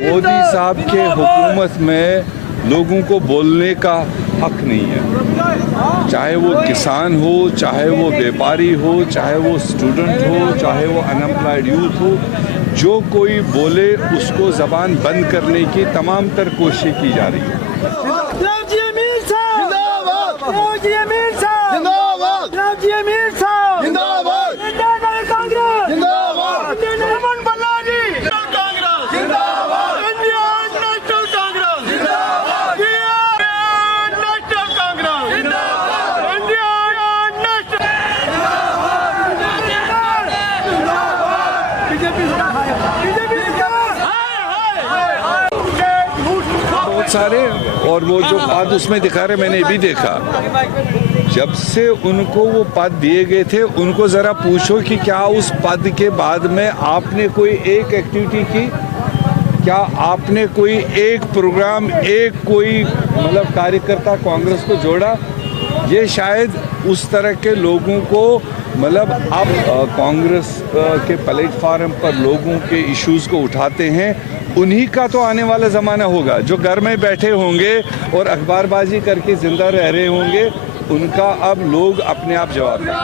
मोदी साहब के हुकूमत में लोगों को बोलने का हक नहीं है। चाहे वो किसान हो, चाहे वो व्यापारी हो, चाहे वो स्टूडेंट हो, चाहे वो अनएम्प्लॉयड यूथ हो, जो कोई बोले उसको ज़बान बंद करने की तमाम तर कोशिश की जा रही है। बहुत सारे और वो जो पद उसमें दिखा रहे मैंने भी देखा। जब से उनको वो पद दिए गए थे उनको ज़रा पूछो कि क्या उस पद के बाद में आपने कोई एक एक्टिविटी की, क्या आपने कोई एक प्रोग्राम, एक कोई मतलब कार्यकर्ता कांग्रेस को जोड़ा। ये शायद उस तरह के लोगों को मतलब आप कांग्रेस के प्लेटफार्म पर लोगों के इश्यूज़ को उठाते हैं, उन्हीं का तो आने वाला ज़माना होगा। जो घर में बैठे होंगे और अखबारबाजी करके ज़िंदा रह रहे होंगे, उनका अब लोग अपने आप जवाब देंगे।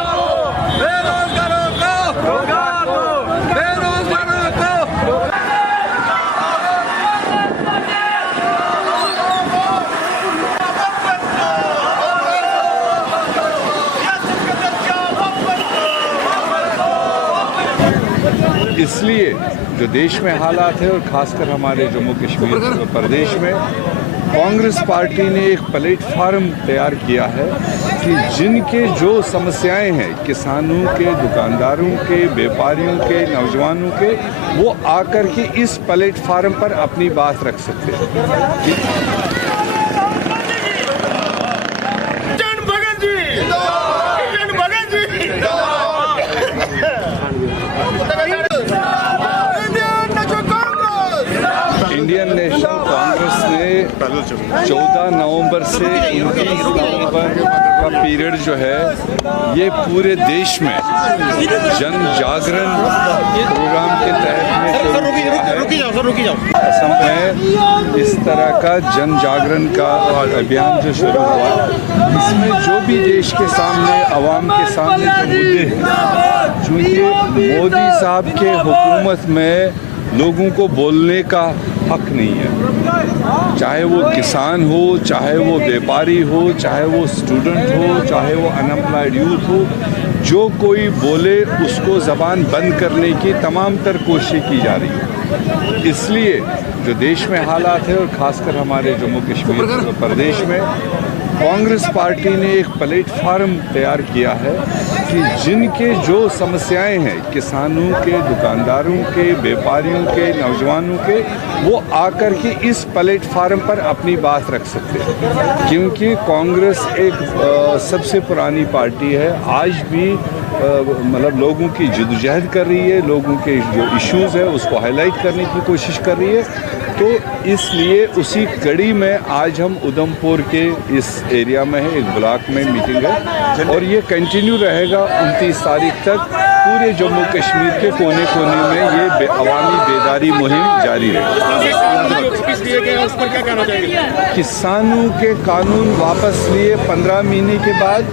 इसलिए जो देश में हालात है और ख़ासकर हमारे जम्मू कश्मीर प्रदेश में कांग्रेस पार्टी ने एक प्लेटफार्म तैयार किया है कि जिनके जो समस्याएं हैं, किसानों के, दुकानदारों के, व्यापारियों के, नौजवानों के, वो आकर के इस प्लेटफार्म पर अपनी बात रख सकते हैं। इंडियन नेशनल कांग्रेस ने 14 नवंबर से 29 नवंबर का पीरियड जो है ये पूरे देश में जन जागरण प्रोग्राम के तहत में असम में इस तरह का जन जागरण का अभियान जो शुरू हुआ, इसमें जो भी देश के सामने, आवाम के सामने जो मुद्दे हैं, चूँकि मोदी साहब के हुकूमत में लोगों को बोलने का हक नहीं है। चाहे वो किसान हो, चाहे वो व्यापारी हो, चाहे वो स्टूडेंट हो, चाहे वो अनएम्प्लॉयड यूथ हो, जो कोई बोले उसको ज़बान बंद करने की तमाम तर कोशिश की जा रही है। इसलिए जो देश में हालात है और ख़ासकर हमारे जम्मू कश्मीर प्रदेश में कांग्रेस पार्टी ने एक प्लेटफार्म तैयार किया है कि जिनके जो समस्याएं हैं, किसानों के, दुकानदारों के, व्यापारियों के, नौजवानों के, वो आकर के इस प्लेटफार्म पर अपनी बात रख सकते हैं। क्योंकि कांग्रेस एक सबसे पुरानी पार्टी है, आज भी मतलब लोगों की जद्दोजहद कर रही है, लोगों के जो इश्यूज़ है उसको हाईलाइट करने की कोशिश कर रही है। तो इसलिए उसी कड़ी में आज हम उधमपुर के इस एरिया में है, एक ब्लॉक में मीटिंग है और ये कंटिन्यू रहेगा 29 तारीख तक। पूरे जम्मू कश्मीर के कोने कोने में ये अवामी बेदारी मुहिम जारी रहेगी। किसानों के कानून वापस लिए 15 महीने के बाद,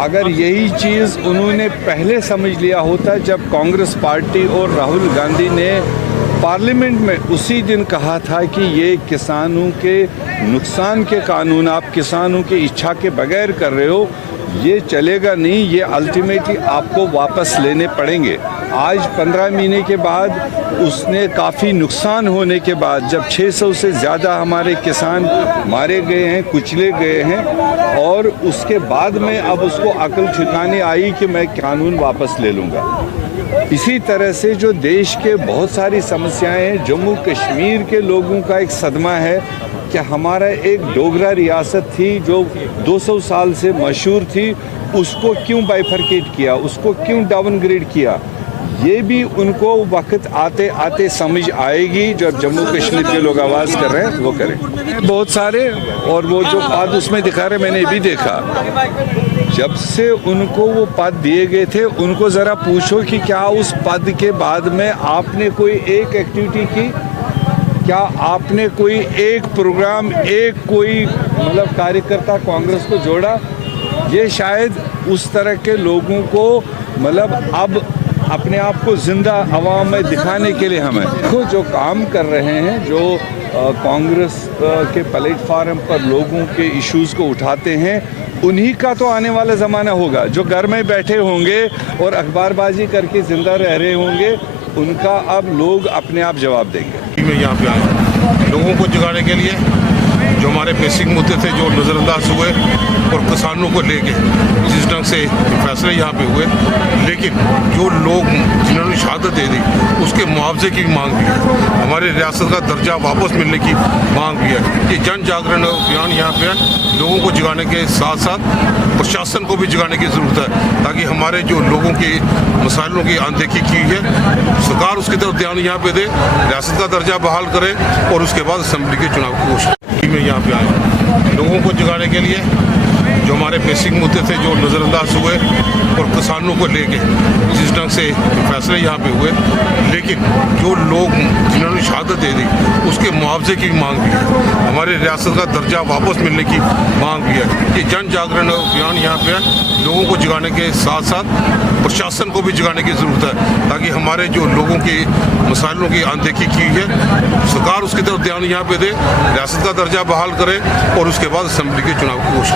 अगर यही चीज़ उन्होंने पहले समझ लिया होता, जब कांग्रेस पार्टी और राहुल गांधी ने पार्लियामेंट में उसी दिन कहा था कि ये किसानों के नुकसान के कानून आप किसानों की इच्छा के बगैर कर रहे हो, ये चलेगा नहीं, ये अल्टीमेटली आपको वापस लेने पड़ेंगे। आज 15 महीने के बाद उसने काफ़ी नुकसान होने के बाद, जब 600 से ज़्यादा हमारे किसान मारे गए हैं, कुचले गए हैं, और उसके बाद में अब उसको अकल ठिकाने आई कि मैं कानून वापस ले लूँगा। इसी तरह से जो देश के बहुत सारी समस्याएं हैं, जम्मू कश्मीर के लोगों का एक सदमा है कि हमारा एक डोगरा रियासत थी जो 200 साल से मशहूर थी, उसको क्यों बाइफरकेट किया, उसको क्यों डाउनग्रेड किया। ये भी उनको वक्त आते आते समझ आएगी। जब जम्मू कश्मीर के लोग आवाज़ कर रहे हैं वो करें। बहुत सारे और वो जो पद उसमें दिखा रहे मैंने भी देखा। जब से उनको वो पद दिए गए थे उनको ज़रा पूछो कि क्या उस पद के बाद में आपने कोई एक एक्टिविटी की, क्या आपने कोई एक प्रोग्राम, एक कोई मतलब कार्यकर्ता कांग्रेस को जोड़ा? ये शायद उस तरह के लोगों को मतलब अब अपने आप को जिंदा आवाम में दिखाने के लिए हमें देखो जो काम कर रहे हैं, जो कांग्रेस के प्लेटफार्म पर लोगों के इश्यूज़ को उठाते हैं, उन्हीं का तो आने वाला ज़माना होगा। जो घर में बैठे होंगे और अखबारबाजी करके ज़िंदा रह रहे होंगे, उनका अब लोग अपने आप जवाब देंगे। मैं यहाँ पे आया लोगों को जगाने के लिए, जो हमारे बेसिक मुद्दे थे जो नज़रअंदाज हुए और किसानों को लेके जिस ढंग से फैसले यहाँ पे हुए, लेकिन जो लोग जिन्होंने शहादत दे दी उसके मुआवजे की मांग भी है, हमारी रियासत का दर्जा वापस मिलने की मांग भी है। ये जन जागरण अभियान यहाँ पे लोगों को जगाने के साथ साथ प्रशासन को भी जगाने की ज़रूरत है, ताकि हमारे जो लोगों के मसाइलों की अनदेखी की है सरकार उसकी तरफ ध्यान यहाँ पे दे, रियासत का दर्जा बहाल करे और उसके बाद असेंबली के चुनाव की घोषणा। मैं यहाँ पे आया लोगों को जगाने के लिए, जो हमारे बेसिक मुद्दे थे जो नज़रअंदाज हुए और किसानों को लेके जिस ढंग से फैसले यहाँ पे हुए, लेकिन जो लोग जिन्होंने शहादत दे दी उसके मुआवजे की मांग भी है, हमारे रियासत का दर्जा वापस मिलने की मांग भी है। ये जन जागरण अभियान यहाँ पे लोगों को जगाने के साथ साथ प्रशासन को भी जगाने की ज़रूरत है, ताकि हमारे जो लोगों के मसाइलों की अनदेखी की है सरकार उसकी तरफ ध्यान यहाँ पे दे, रियासत का दर्जा बहाल करे और उसके बाद असेंबली के चुनाव की घोषणा।